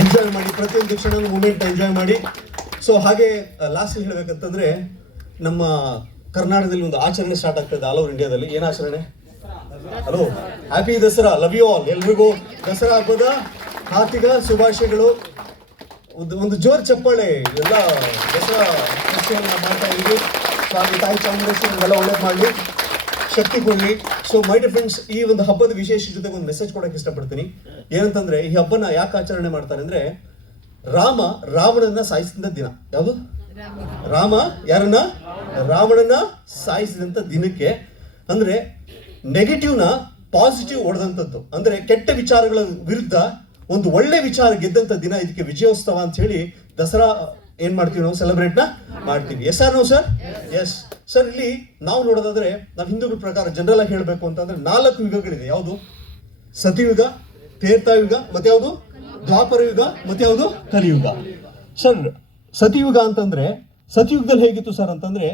Enjoy ಮಾಡಿ, ಪ್ರತಿಯೊಂದು ಕ್ಷಣ ಮೂಮೆಂಟ್ ಎಂಜಾಯ್ ಮಾಡಿ. ಸೊ ಹಾಗೆ ಲಾಸ್ಟ್ ಹೇಳ್ಬೇಕಂತಂದ್ರೆ, ನಮ್ಮ ಕರ್ನಾಟಕದಲ್ಲಿ ಒಂದು ಆಚರಣೆ ಸ್ಟಾರ್ಟ್ ಆಗ್ತಾ ಇದೆ ಆಲ್ ಓವರ್ ಇಂಡಿಯಾದಲ್ಲಿ. ಏನು ಆಚರಣೆ? Hello, happy Dasara, love you all. ಎಲ್ರಿಗೂ ದಸರಾ ಹಬ್ಬದ ಹಾರ್ದಿಕ ಶುಭಾಶಯಗಳು. ಒಂದು ಜೋರ್ ಚಪ್ಪಾಳೆ. ಎಲ್ಲ ದಸರಾ ಮಾಡ್ತಾ ಇದ್ದೀವಿ. ಸ್ವಾಮಿ ತಾಯಿ ಚಾಮುಂಡೇಶ್ವರಿ ಎಲ್ಲ ಒಳ್ಳೇದು ಮಾಡಲಿ, ಶಕ್ತಿ ಕೊಡಲಿ. ಸೊ ಮೈ ಡಿಯರ್ ಫ್ರೆಂಡ್ಸ್, ಈ ಒಂದು ಹಬ್ಬದ ವಿಶೇಷ ಜೊತೆಗೆ ಒಂದು ಮೆಸೇಜ್ ಕೊಡಕ್ಕೆ ಇಷ್ಟಪಡ್ತೀನಿ. ಏನಂತಂದ್ರೆ, ಈ ಹಬ್ಬನ ಯಾಕೆ ಆಚರಣೆ ಮಾಡ್ತಾರೆ ಅಂದ್ರೆ, ರಾಮ ರಾವಣನ ಸಾಯಿಸಿದ ದಿನ. ಯಾವುದು? ರಾಮ ಯಾರನ್ನ? ರಾವಣನ ಸಾಯಿಸಿದಂತ ದಿನಕ್ಕೆ. ಅಂದ್ರೆ ನೆಗೆಟಿವ್ನ ಪಾಸಿಟಿವ್ ಹೊಡೆದಂಥದ್ದು, ಅಂದ್ರೆ ಕೆಟ್ಟ ವಿಚಾರಗಳ ವಿರುದ್ಧ ಒಂದು ಒಳ್ಳೆ ವಿಚಾರ ಗೆದ್ದಂತ ದಿನ. ಇದಕ್ಕೆ ವಿಜಯೋತ್ಸವ ಅಂತ ಹೇಳಿ ದಸರಾ ಏನ್ ಮಾಡ್ತೀವಿ ನಾವು, ಸೆಲೆಬ್ರೇಟ್ ನ ಮಾಡ್ತೀವಿ. Yes or no sir? Yes sir. ಇಲ್ಲಿ ನಾವು ನೋಡೋದಾದ್ರೆ, ನಾವು ಹಿಂದೂಗಳ ಪ್ರಕಾರ ಜನರಲ್ ಆಗಿ ಹೇಳ್ಬೇಕು ಅಂತಂದ್ರೆ 4 ಯುಗಗಳಿದೆ. ಯಾವುದು? ಸತಿಯುಗ, ತ್ರೇತಾಯುಗ, ಮತ್ತೆ ಯಾವುದು? ದ್ವಾಪರ ಯುಗ, ಮತ್ತೆ ಯಾವುದು? ಕಲಿಯುಗ. ಸರ್, ಸತಿಯುಗ ಅಂತಂದ್ರೆ, ಸತಿಯುಗದಲ್ಲಿ ಹೇಗಿತ್ತು ಸರ್ ಅಂತಂದ್ರೆ,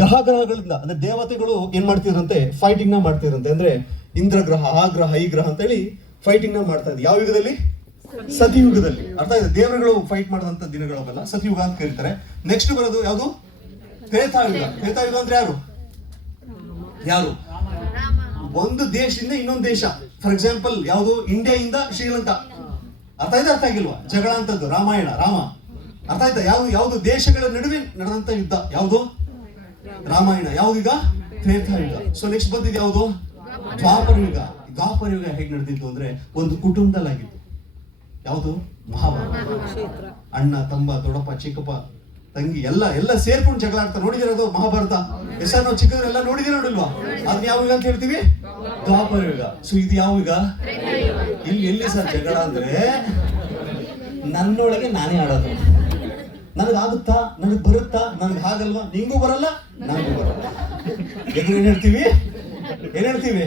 ಗ್ರಹಗಳಿಂದ ಅಂದ್ರೆ ದೇವತೆಗಳು ಏನ್ ಮಾಡ್ತಿದ್ರಂತೆ, ಫೈಟಿಂಗ್ ನ ಮಾಡ್ತಿದ್ರಂತೆ. ಅಂದ್ರೆ ಇಂದ್ರ ಗ್ರಹ, ಆ ಗ್ರಹ, ಈ ಗ್ರಹ ಅಂತ ಹೇಳಿ ಫೈಟಿಂಗ್ ನ ಮಾಡ್ತಾ ಇದ್ರು. ಯಾವ ಯುಗದಲ್ಲಿ? ಸತಿಯುಗದಲ್ಲಿ. ಅರ್ಥ ಇದೆ? ದೇವರುಗಳು ಫೈಟ್ ಮಾಡಿದಂತ ದಿನಗಳು ಅವೆಲ್ಲ ಸತಿಯುಗ ಅಂತ ಕರೀತಾರೆ. ನೆಕ್ಸ್ಟ್ ಬರೋದು ಯಾವುದು? ತ್ರೇತಾಯುಗ. ತ್ರೇತಾಯುಗ ಅಂದ್ರೆ ಯಾರು? ಒಂದು ದೇಶದಿಂದ ಇನ್ನೊಂದು ದೇಶ. ಫಾರ್ ಎಕ್ಸಾಂಪಲ್ ಯಾವುದು? ಇಂಡಿಯಾ ಇಂದ ಶ್ರೀಲಂಕಾ. ಅರ್ಥ ಇದೆ? ಅರ್ಥ ಆಗಿಲ್ವಾ? ಜಗಳ ಅಂತದ್ದು, ರಾಮಾಯಣ, ರಾಮ. ಅರ್ಥ ಆಯ್ತಾ? ಯಾವುದು ದೇಶಗಳ ನಡುವೆ ನಡೆದಂತ ಯುದ್ಧ ಯಾವುದು? ರಾಮಾಯಣ. ಯಾವ್ದೀಗ? ತ್ರೇತಾಯುಗ. ಸೊ ನೆಕ್ಸ್ಟ್ ಬಂದಿದ್ದು ಯಾವುದು? ದ್ವಾಪರ ಯುಗ. ದ್ವಾಪರ ಯುಗ ಹೇಗೆ ನಡೆದಿತ್ತು ಅಂದ್ರೆ, ಒಂದು ಕುಟುಂಬದಲ್ಲಿ ಆಗಿತ್ತು. ಯಾವುದು? ಮಹಾಭಾರತ. ಅಣ್ಣ, ತಮ್ಮ, ದೊಡ್ಡಪ್ಪ, ಚಿಕ್ಕಪ್ಪ, ತಂಗಿ ಎಲ್ಲ ಸೇರ್ಕೊಂಡು ಜಗಳ ಆಡ್ತಾರೆ. ನೋಡಿದಿರೋದು ಮಹಾಭಾರತ? ಎಷ್ಟೋ ನಾವು ಚಿಕ್ಕದ್ರೆಲ್ಲ ನೋಡಿದಿರ ನೋಡಿಲ್ವಾ? ಅದನ್ನ ಯಾವ ಯುಗ ಅಂತ ಹೇಳ್ತೀವಿ? ದ್ವಾಪರ ಯುಗ. ಸೊ ಇದು ಯಾವ ಯುಗ? ಎಲ್ಲಿ ಸರ್ ಜಗಳ ಅಂದ್ರೆ, ನನ್ನೊಳಗೆ ನಾನೇ ಆಡೋದು. ನನಗಾಗುತ್ತಾ, ನನಗೆ ಬರುತ್ತಾ, ನನಗೆ ಹಾಗಲ್ವಾ, ನಿಂಗೂ ಬರಲ್ಲ, ನನಗೂ ಬರಲ್ಲ. ಏನ್ ಹೇಳ್ತೀವಿ?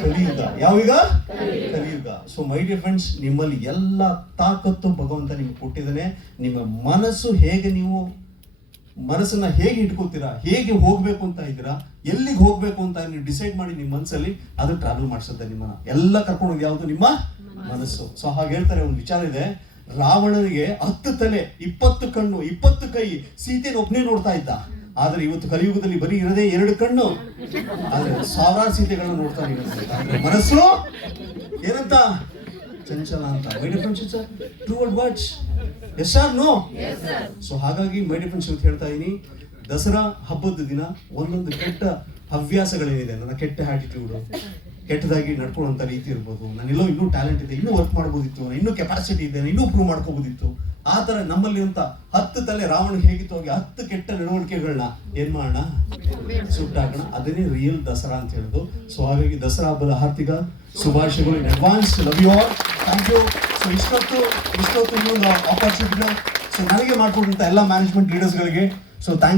ಕಲಿಯುಗ. ಯಾವೀಗ? ಕಲಿಯುಗ. ಸೊ ಮೈ ಡಿಯರ್ ಫ್ರೆಂಡ್ಸ್, ನಿಮ್ಮಲ್ಲಿ ಎಲ್ಲ ತಾಕತ್ತು ಭಗವಂತ ನಿಮ್ಗೆ ಕೊಟ್ಟಿದ್ದಾನೆ. ನಿಮ್ಮ ಮನಸ್ಸು ಹೇಗೆ, ನೀವು ಮನಸ್ಸನ್ನ ಹೇಗೆ ಇಟ್ಕೋತೀರಾ, ಹೇಗೆ ಹೋಗ್ಬೇಕು ಅಂತ ಇದ್ದೀರಾ, ಎಲ್ಲಿಗೆ ಹೋಗ್ಬೇಕು ಅಂತ ನೀವು ಡಿಸೈಡ್ ಮಾಡಿ ನಿಮ್ಮ ಮನಸ್ಸಲ್ಲಿ ಅದು ಟ್ರಾವೆಲ್ ಮಾಡಿಸುತ್ತೆ. ನಿಮ್ಮನ್ನ ಎಲ್ಲ ಕರ್ಕೊಂಡು ಹೋಗಿ ಯಾವುದು? ನಿಮ್ಮ ಮನಸ್ಸು. ಸೊ ಹಾಗೆ ಹೇಳ್ತಾರೆ, ಒಂದು ವಿಚಾರ ಇದೆ. ರಾವಣನಿಗೆ 10 ತಲೆ, 20 ಕಣ್ಣು, 20 ಕೈ, ಸೀತೆಯನ್ನು ಒಬ್ಬನೇ ನೋಡ್ತಾ ಇದ್ದ. ಆದ್ರೆ ಇವತ್ತು ಕಲಿಯುಗದಲ್ಲಿ ಬರೀ ಇರದೇ 2 ಕಣ್ಣು, ಆದ್ರೆ 1000 ಸೀತೆಗಳನ್ನ ನೋಡ್ತಾ ಇದ್ದಾರೆ. ಮನಸ್ಸು ಏನಂತ? ಚಂಚಲ ಅಂತ. My dear friends, true words. Yes or no? So ಹಾಗಾಗಿ ಮೈ ಡಿಯರ್ ಫ್ರೆಂಡ್ಸ್ ಅಂತ ಹೇಳ್ತಾ ಇದೀನಿ, ದಸರಾ ಹಬ್ಬದ ದಿನ ಒಂದೊಂದು ಕೆಟ್ಟ ಹವ್ಯಾಸಗಳೇನಿದೆ, ನನ್ನ ಕೆಟ್ಟ ಆಟಿಟ್ಯೂಡ್, ಕೆಟ್ಟದಾಗಿ ನಡ್ಕೊಳ್ಳುವಂತ ರೀತಿ ಇರ್ಬೋದು, ನಾನೆಲ್ಲೋ ಇನ್ನೂ ಟ್ಯಾಲೆಂಟ್ ಇದೆ, ಇನ್ನೂ ವರ್ಕ್ ಮಾಡ್ಬೋದಿತ್ತು, ಇನ್ನೂ ಕೆಪಾಸಿಟಿ ಇದೆ, ಇನ್ನೂ ಪ್ರೂವ್ ಮಾಡ್ಕೋಬೋದಿತ್ತು. ಆ ತರ ನಮ್ಮಲ್ಲಿ ಅಂತ 10 ತಲೆ ರಾವಣ ಹೇಗಿತ್ತು ಹೋಗಿ 10 ಕೆಟ್ಟ ನಡವಳಿಕೆಗಳನ್ನ ಏನ್ ಮಾಡೋಣ? ಸುಟ್ಟಾಕೋಣ. ಅದನ್ನೇ ರಿಯಲ್ ದಸರಾ ಅಂತ ಹೇಳೋದು. ಸೊ ಹಾಗಾಗಿ ದಸರಾ ಹಬ್ಬದ ಹಾರ್ದಿಕ ಶುಭಾಶಯಗಳು. In advance, love you all, thank you. So ಇಷ್ಟೊತ್ತು ಇನ್ನೊಂದು ಆಪರ್ಚುನಿಟಿನ ಸೊ ನನಗೆ ಮಾಡ್ಕೊಟ್ಟಂತ ಎಲ್ಲ ಮ್ಯಾನೇಜ್ಮೆಂಟ್ ಲೀಡರ್ಸ್ಗಳಿಗೆ ಸೊ ಥ್ಯಾಂಕ್